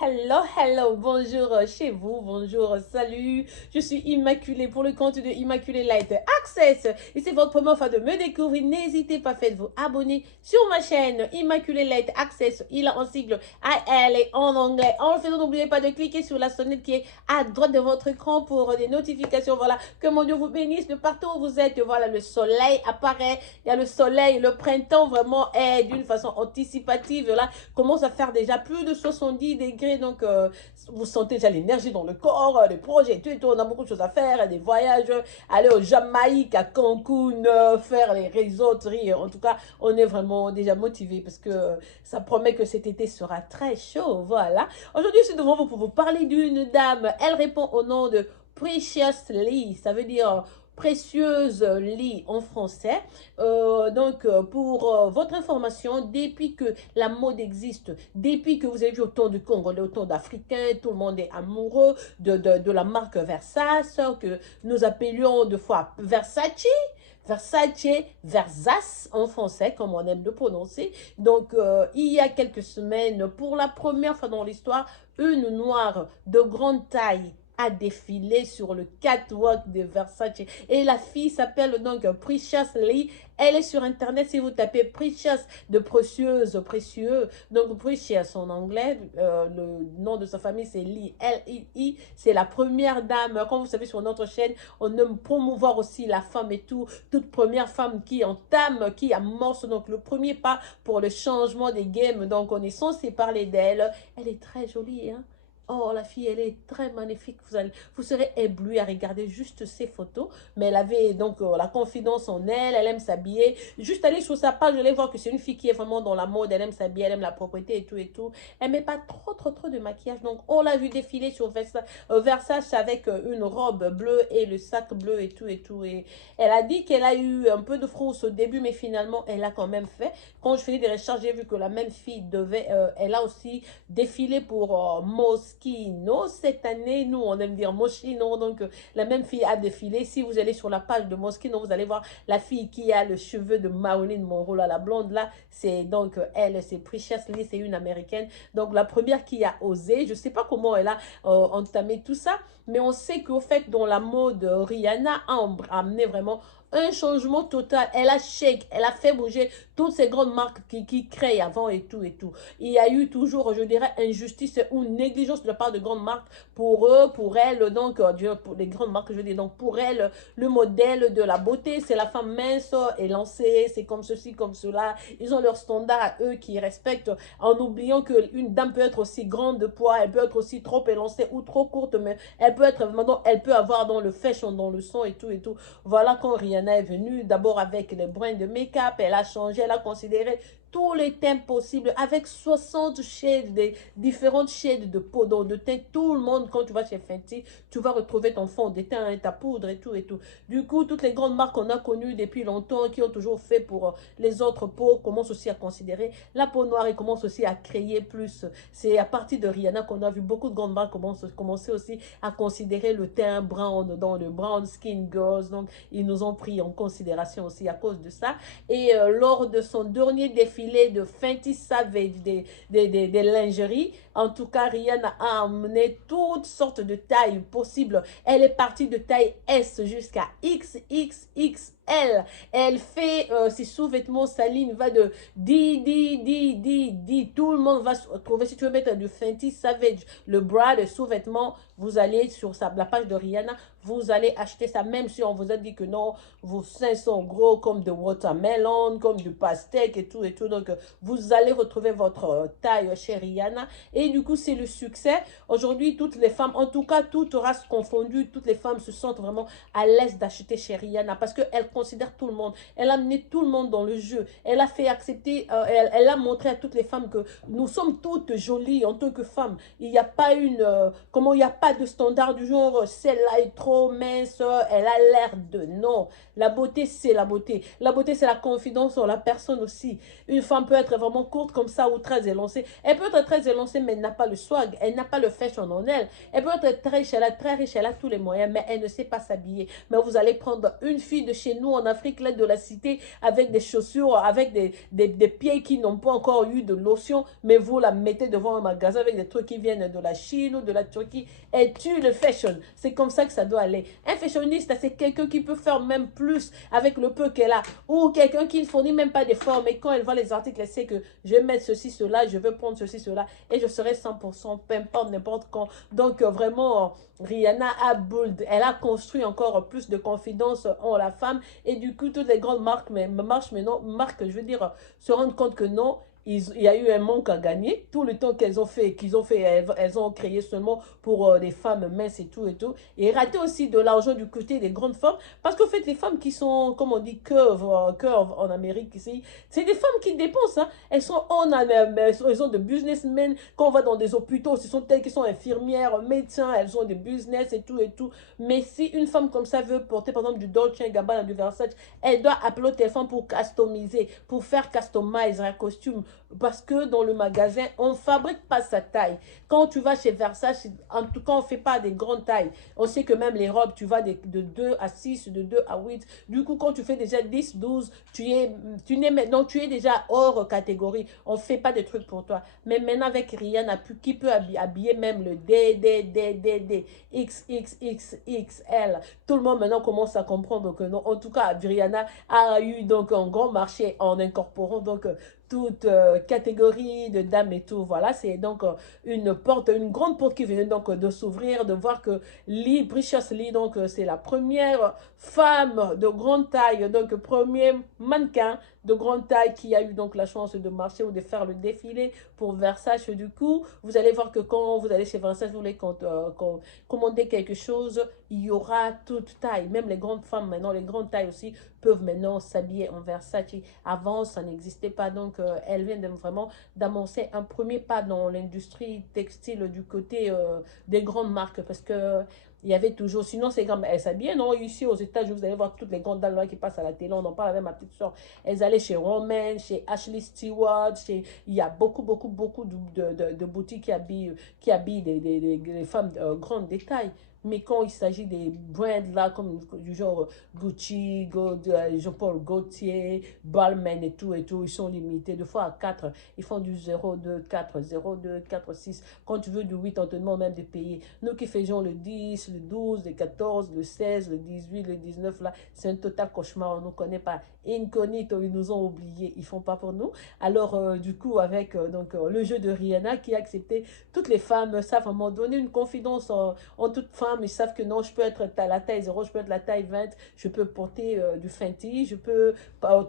Hello, hello, bonjour chez vous, bonjour, salut. Je suis Immaculée pour le compte de Immaculée Light Access. Et c'est votre première fois de me découvrir. N'hésitez pas, faites-vous abonner sur ma chaîne Immaculée Light Access. Il a en sigle AL et en anglais. En le faisant, n'oubliez pas de cliquer sur la sonnette qui est à droite de votre écran pour des notifications. Voilà, que mon Dieu vous bénisse de partout où vous êtes. Voilà, le soleil apparaît. Il y a le soleil, le printemps vraiment est d'une façon anticipative. Là, commence à faire déjà plus de 70 degrés. Donc, vous sentez déjà l'énergie dans le corps, les projets, tout, on a beaucoup de choses à faire, des voyages, aller au Jamaïque, à Cancun, faire les réseauteries. En tout cas, on est vraiment déjà motivé parce que ça promet que cet été sera très chaud. Voilà. Aujourd'hui, je suis devant vous pour vous parler d'une dame. Elle répond au nom de Precious Lee. Ça veut dire précieuse lit en français. Pour votre information, depuis que la mode existe, depuis que vous avez vu autant de Congolais, autant d'Africains, tout le monde est amoureux de la marque Versace, que nous appelions deux fois Versace. Versace en français, comme on aime le prononcer. Donc, il y a quelques semaines, pour la première fois dans l'histoire, une noire de grande taille a défilé sur le catwalk de Versace. Et la fille s'appelle donc Precious Lee. Elle est sur Internet si vous tapez Precious de précieuse, précieux. Donc Precious en anglais, le nom de sa famille c'est Lee, L-I-I. C'est la première dame. Comme vous savez sur notre chaîne, on aime promouvoir aussi la femme et tout. Toute première femme qui entame, qui amorce donc le premier pas pour le changement des games. Donc on est censé parler d'elle. Elle est très jolie, hein. Oh, la fille, elle est très magnifique. Vous serez ébloui à regarder juste ses photos. Mais elle avait donc la confidence en elle. Elle aime s'habiller. Juste aller sur sa page, vous allez voir que c'est une fille qui est vraiment dans la mode. Elle aime s'habiller, elle aime la propreté et tout et tout. Elle met pas trop de maquillage. Donc, on l'a vu défiler sur Versace avec une robe bleue et le sac bleu et tout et tout. Et elle a dit qu'elle a eu un peu de frousse au début, mais finalement, elle a quand même fait. Quand je faisais des recherches, j'ai vu que la même fille elle a aussi défilé pour Moschino cette année. Nous, on aime dire Moschino. Donc, la même fille a défilé. Si vous allez sur la page de Moschino, vous allez voir la fille qui a le cheveu de Marilyn Monroe, là, la blonde, là. C'est donc elle, c'est Precious Lee, c'est une américaine. Donc, la première qui a osé. Je ne sais pas comment elle a entamé tout ça, mais on sait qu'au fait, dans la mode, Rihanna a amené vraiment un changement total. Elle a shake, elle a fait bouger toutes ces grandes marques qui créent avant et tout et tout. Il y a eu toujours, je dirais, injustice ou négligence de la part de grandes marques pour eux, pour elles, donc, pour les grandes marques, je veux dire, donc pour elles, le modèle de la beauté, c'est la femme mince, élancée, c'est comme ceci, comme cela. Ils ont leurs standards à eux qui respectent, en oubliant qu'une dame peut être aussi grande de poids, elle peut être aussi trop élancée ou trop courte, mais elle peut être, maintenant, elle peut avoir dans le fashion, dans le son et tout et tout. Voilà quand Rihanna est venue, d'abord avec les brins de make-up, elle a changé, elle a considéré tous les thèmes possibles avec 60 shades, des différentes shades de peau, donc de teint. Tout le monde, quand tu vas chez Fenty, tu vas retrouver ton fond de teint, ta poudre et tout et tout. Du coup, toutes les grandes marques qu'on a connues depuis longtemps, qui ont toujours fait pour les autres peaux, commencent aussi à considérer la peau noire et commencent aussi à créer plus. C'est à partir de Rihanna qu'on a vu beaucoup de grandes marques commencer aussi à considérer le teint brown dans le brown skin girls. Donc, ils nous ont pris en considération aussi à cause de ça. Et lors de son dernier défilé de Fenty Savage, des lingeries, en tout cas, Rihanna a amené toutes sortes de tailles possibles. Elle est partie de taille S jusqu'à XXXL. Elle fait ses sous-vêtements, sa ligne va de D. Tout le monde va se trouver. Si tu veux mettre du Fenty Savage, le bras, de sous-vêtements, vous allez sur la page de Rihanna, vous allez acheter ça, même si on vous a dit que non, vos seins sont gros comme de watermelon, comme du pastèque et tout et tout. Donc, vous allez retrouver votre taille chez Rihanna. Et du coup, c'est le succès. Aujourd'hui, toutes les femmes, en tout cas, toutes races confondues, toutes les femmes se sentent vraiment à l'aise d'acheter chez Rihanna parce qu'elle considère tout le monde. Elle a amené tout le monde dans le jeu. Elle a fait accepter, elle a montré à toutes les femmes que nous sommes toutes jolies en tant que femmes. Il n'y a pas il n'y a pas de standard du genre, celle-là est trop mince, elle a l'air de... Non, la beauté, c'est la beauté. La beauté, c'est la confidence en la personne aussi. Une femme peut être vraiment courte comme ça ou très élancée. Elle peut être très élancée, mais elle n'a pas le swag. Elle n'a pas le fashion en elle. Elle peut être très riche, elle a tous les moyens, mais elle ne sait pas s'habiller. Mais vous allez prendre une fille de chez nous en Afrique, là, de la cité, avec des chaussures, avec des pieds qui n'ont pas encore eu de lotion, mais vous la mettez devant un magasin avec des trucs qui viennent de la Chine ou de la Turquie, et tu le fashion. C'est comme ça que ça doit aller. Un fashioniste, c'est quelqu'un qui peut faire même plus avec le peu qu'elle a, ou quelqu'un qui ne fournit même pas d'efforts, mais quand elle voit les articles, elle sait que je vais mettre ceci, cela, je veux prendre ceci, cela, et je serai 100%, peu importe, n'importe quand. Donc, vraiment, Rihanna a build, elle a construit encore plus de confiance en la femme, et du coup, toutes les grandes marques, marques, je veux dire, se rendent compte que non, il y a eu un manque à gagner. Tout le temps elles ont créé seulement pour les femmes minces et tout et tout. Et raté aussi de l'argent du côté des grandes femmes. Parce qu'en fait, les femmes qui sont, comme on dit, curve en Amérique ici, c'est des femmes qui dépensent. Hein. Elles ont de businessmen. Quand on va dans des hôpitaux, ce sont elles qui sont infirmières, médecins, elles ont des business et tout et tout. Mais si une femme comme ça veut porter, par exemple, du Dolce Gabbana, du Versace, elle doit appeler au téléphone pour customiser, pour faire customize un costume. Parce que dans le magasin, on ne fabrique pas sa taille. Quand tu vas chez Versace, en tout cas, on ne fait pas des grandes tailles. On sait que même les robes, tu vas de 2 à 6, de 2 à 8. Du coup, quand tu fais déjà 10, 12, tu es déjà hors catégorie. On ne fait pas de trucs pour toi. Mais maintenant, avec Rihanna, qui peut habiller même le D, X, X, X, X, L. Tout le monde maintenant commence à comprendre que non. En tout cas, Rihanna a eu donc un grand marché en incorporant donc toute catégorie de dames et tout. Voilà, c'est donc une grande porte qui venait donc de s'ouvrir, de voir que Precious Lee, donc c'est la première femme de grande taille, donc premier mannequin de grande taille qui a eu donc la chance de marcher ou de faire le défilé pour Versace. Du coup, vous allez voir que quand vous allez chez Versace, vous voulez commander quelque chose, il y aura toute taille. Même les grandes femmes maintenant, les grandes tailles aussi, peuvent maintenant s'habiller en Versace. Avant, ça n'existait pas. Donc, elle vient vraiment d'annoncer un premier pas dans l'industrie textile du côté des grandes marques. Parce que il y avait toujours, sinon c'est comme, elles s'habillaient, non, ici aux États-Unis, vous allez voir toutes les grandes dames qui passent à la télé, on en parle avec ma petite soeur, elles allaient chez Roman, chez Ashley Stewart, il y a beaucoup de boutiques qui habillent les femmes grandes détails. Mais quand il s'agit des brands là, comme du genre Gucci, Jean-Paul Gaultier, Balmain et tout, ils sont limités. Deux fois à 4, ils font du 0,2, 4, 0,2, 4, 6. Quand tu veux du 8, on te demande même de payer. Nous qui faisions le 10, le 12, le 14, le 16, le 18, le 19, là, c'est un total cauchemar. On ne nous connaît pas. Incognito, ils nous ont oubliés. Ils ne font pas pour nous. Alors, du coup, avec le jeu de Rihanna qui a accepté, toutes les femmes savent à un moment donné une confidence en toute femme. Ils savent que non, je peux être la taille 0, je peux être la taille 20, je peux porter du Fenty, je peux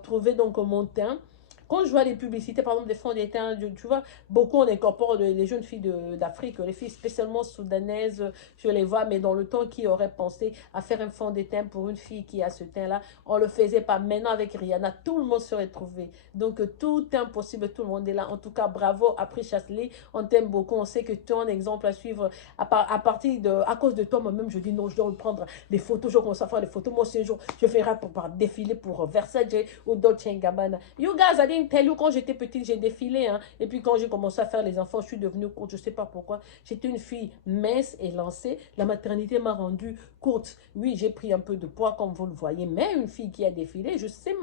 trouver donc mon teint. Quand je vois les publicités, par exemple, des fonds de teint, tu vois, beaucoup on incorpore les jeunes filles d'Afrique, les filles spécialement soudanaises, je les vois, mais dans le temps, qui aurait pensé à faire un fond de teint pour une fille qui a ce teint-là, on ne le faisait pas. Maintenant, avec Rihanna, tout le monde serait trouvé. Donc, tout est impossible, tout le monde est là. En tout cas, bravo, après Chasselet, on t'aime beaucoup, on sait que tu es un exemple à suivre à cause de toi, moi-même, je dis non, je dois prendre des photos, je commence à faire des photos. Moi, ce jour, je ferai par défiler pour Versace ou Dolce Gabbana. You guys, I didn't tell you, quand j'étais petite, j'ai défilé. Hein. Et puis, quand j'ai commencé à faire les enfants, je suis devenue courte. Je ne sais pas pourquoi. J'étais une fille mince et lancée. La maternité m'a rendue courte. Oui, j'ai pris un peu de poids, comme vous le voyez. Mais une fille qui a défilé, je sais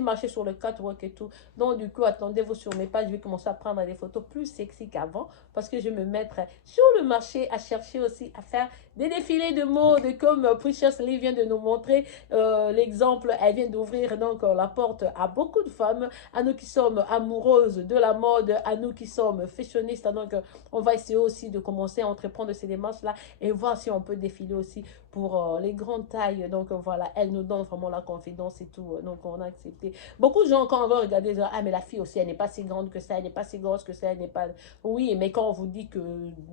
marcher sur le catwalk et tout. Donc, du coup, attendez-vous sur mes pages. Je vais commencer à prendre des photos plus sexy qu'avant. Parce que je vais me mettre sur le marché à chercher aussi à faire des défilés de mode comme Precious Lee vient de nous montrer l'exemple. Elle vient d'ouvrir donc la porte à beaucoup de femmes, à nous qui sommes amoureuses de la mode, à nous qui sommes fashionistes. Donc on va essayer aussi de commencer à entreprendre ces démarches là et voir si on peut défiler aussi pour les grandes tailles. Donc voilà, elle nous donne vraiment la confidence et tout. Donc on a accepté. Beaucoup de gens quand on va regarder, disent, ah mais la fille aussi elle n'est pas si grande que ça, elle n'est pas si grosse que ça, elle n'est pas... Oui, mais quand on vous dit que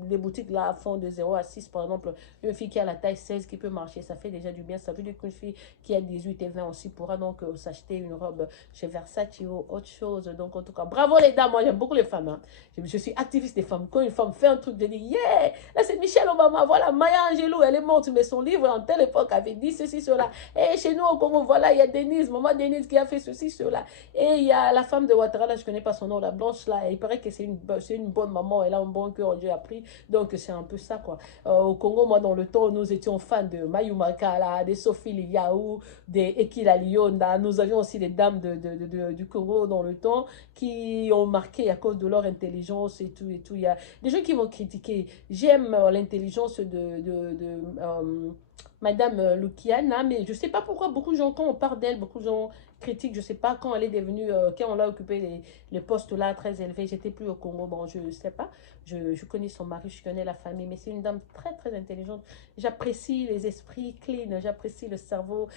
les boutiques là font de 0 à 6, par exemple, une fille qui a la taille 16 qui peut marcher, ça fait déjà du bien. Ça veut dire qu'une fille qui a 18 et 20 aussi pourra donc s'acheter une robe chez Versace ou vidéo, autre chose. Donc, en tout cas, bravo les dames. Moi, j'aime beaucoup les femmes. Hein. Je suis activiste des femmes. Quand une femme fait un truc, je dis, yeah, là, c'est Michelle Obama. Voilà, Maya Angelou, elle est morte, mais son livre, en telle époque, avait dit ceci, cela. Et chez nous, au Congo, voilà, il y a Denise, maman Denise qui a fait ceci, cela. Et il y a la femme de Ouattara, là, je ne connais pas son nom, la blanche, là. Et il paraît que c'est une bonne maman. Elle a un bon cœur, Dieu a pris. Donc, c'est un peu ça, quoi. Au Congo, moi, dans le temps, nous étions fans de Mayuma Kala, de Sophie Liaou, des Ekila Lyonda. Nous avions aussi des dames du Congo dans le temps qui ont marqué à cause de leur intelligence et tout et tout. Il y a des gens qui vont critiquer. J'aime l'intelligence Madame Lukiana, mais je ne sais pas pourquoi beaucoup de gens, quand on parle d'elle, beaucoup de gens critiquent, je ne sais pas quand elle est devenue, quand on l'a occupé les postes là très élevés, j'étais plus au Congo, bon, je ne sais pas, je connais son mari, je connais la famille, mais c'est une dame très très intelligente. J'apprécie les esprits clean, j'apprécie le cerveau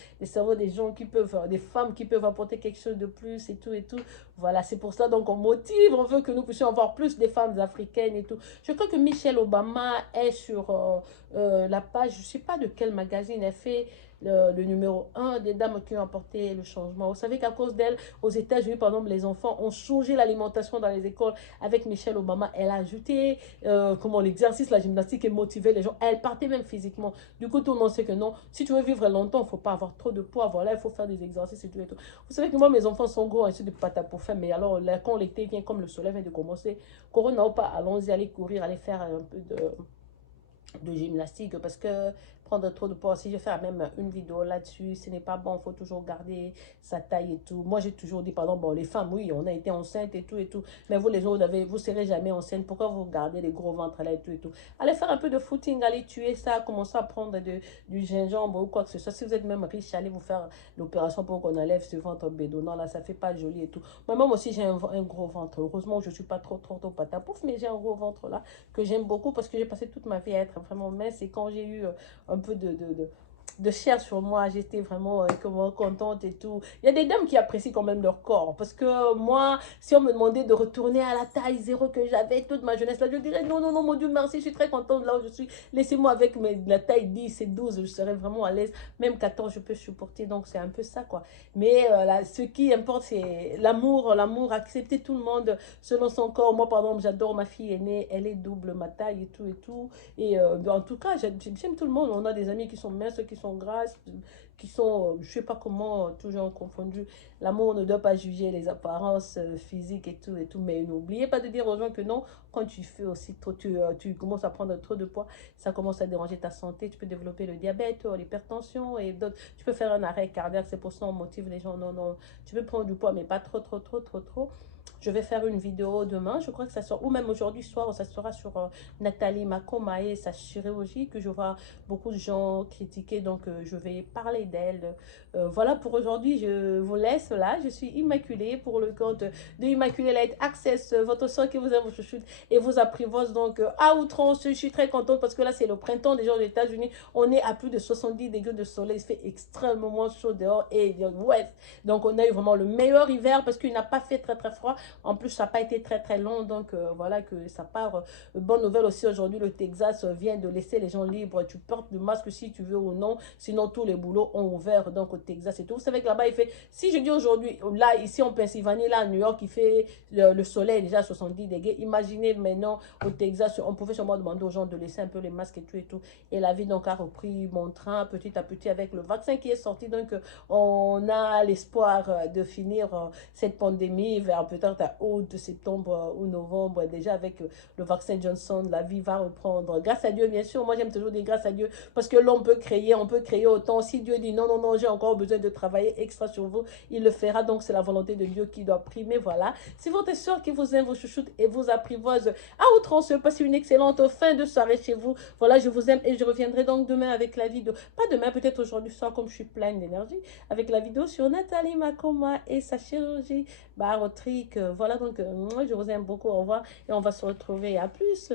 des gens qui peuvent, des femmes qui peuvent apporter quelque chose de plus et tout et tout. Voilà, c'est pour ça, donc on motive, on veut que nous puissions avoir plus de femmes africaines et tout. Je crois que Michelle Obama est sur la page, je ne sais pas de quel magazine elle fait, le numéro 1 des dames qui ont apporté le changement. Vous savez qu'à cause d'elle, aux États-Unis, par exemple, les enfants ont changé l'alimentation dans les écoles avec Michelle Obama. Elle a ajouté comment l'exercice, la gymnastique et motiver les gens. Elle partait même physiquement. Du coup, tout le monde sait que non, si tu veux vivre longtemps, il ne faut pas avoir trop de poids. Voilà, il faut faire des exercices et tout et tout. Vous savez que moi, mes enfants sont gros, ainsi de pâte pour faire. Mais alors, là, quand l'été vient, comme le soleil vient de commencer, Corona ou pas, allons-y, aller courir, aller faire un peu de gymnastique parce que prendre trop de poids, si je fais même une vidéo là-dessus, ce n'est pas bon, il faut toujours garder sa taille et tout. Moi, j'ai toujours dit, pardon, bon, les femmes, oui, on a été enceinte et tout, mais vous, les autres, vous ne serez jamais enceinte, pourquoi vous gardez les gros ventres là et tout. Allez faire un peu de footing, allez tuer ça, commencez à prendre du gingembre ou quoi que ce soit. Si vous êtes même riche, allez vous faire l'opération pour qu'on enlève ce ventre bédonnant là, ça fait pas joli et tout. Moi-même aussi, j'ai un gros ventre. Heureusement, je ne suis pas trop patapouf, mais j'ai un gros ventre là que j'aime beaucoup parce que j'ai passé toute ma vie à être vraiment mince et quand j'ai eu un peu de chair sur moi, j'étais vraiment contente et tout. Il y a des dames qui apprécient quand même leur corps parce que moi, si on me demandait de retourner à la taille zéro que j'avais toute ma jeunesse là, je dirais non, non, non, mon Dieu, merci, je suis très contente là où je suis. Laissez-moi avec la taille 10 et 12, je serais vraiment à l'aise. Même 14, je peux supporter, donc c'est un peu ça quoi. Mais là, ce qui importe, c'est l'amour, accepter tout le monde selon son corps. Moi, par exemple, j'adore ma fille aînée, elle est double ma taille et tout et tout. Et en tout cas, j'aime tout le monde. On a des amis qui sont minces, qui sont grasses, qui sont, je sais pas comment, toujours confondus. L'amour ne doit pas juger les apparences physiques et tout. Mais n'oubliez pas de dire aux gens que non, quand tu fais aussi trop, tu commences à prendre trop de poids, ça commence à déranger ta santé. Tu peux développer le diabète, l'hypertension et d'autres. Tu peux faire un arrêt cardiaque. C'est pour ça qu'on motive les gens. Non, non, tu peux prendre du poids, mais pas trop. Je vais faire une vidéo demain, je crois que ça sort, ou même aujourd'hui soir, ça sera sur Nathalie Makoma et sa chirurgie, que je vois beaucoup de gens critiquer, donc je vais parler d'elle. Voilà pour aujourd'hui, je vous laisse là, je suis Immaculée pour le compte de Immaculée Light Access, votre soeur qui vous aime, vous chouchoute et vous apprivoise donc à outrance. Je suis très contente parce que là c'est le printemps déjà aux États-Unis, on est à plus de 70 degrés de soleil, il fait extrêmement chaud dehors et ouais, donc on a eu vraiment le meilleur hiver parce qu'il n'a pas fait très froid. En plus, ça n'a pas été très long, donc voilà que ça part. Bonne nouvelle aussi, aujourd'hui, le Texas vient de laisser les gens libres. Tu portes le masque si tu veux ou non, sinon tous les boulots ont ouvert donc au Texas et tout. Vous savez que là-bas, il fait, si je dis aujourd'hui, là, ici en Pennsylvanie, là, à New York, il fait le soleil déjà à 70 degrés. Imaginez maintenant au Texas, on pouvait sûrement demander aux gens de laisser un peu les masques et tout. Et la vie donc a repris mon train petit à petit avec le vaccin qui est sorti. Donc, on a l'espoir de finir cette pandémie vers peut-être à août, septembre ou novembre, déjà avec le vaccin Johnson, la vie va reprendre. Grâce à Dieu, bien sûr, moi j'aime toujours dire grâce à Dieu, parce que l'on peut créer, on peut créer autant. Si Dieu dit non, non, non, j'ai encore besoin de travailler extra sur vous, il le fera, donc c'est la volonté de Dieu qui doit primer, voilà. Si votre soeur qui vous aime, vous chouchoute et vous apprivoise à outrance, passez une excellente fin de soirée chez vous. Voilà, je vous aime et je reviendrai donc demain avec la vidéo. Pas demain, peut-être aujourd'hui soir, comme je suis pleine d'énergie, avec la vidéo sur Nathalie Makoma et sa chirurgie barotrique. Voilà, donc moi je vous aime beaucoup, au revoir et on va se retrouver, à plus.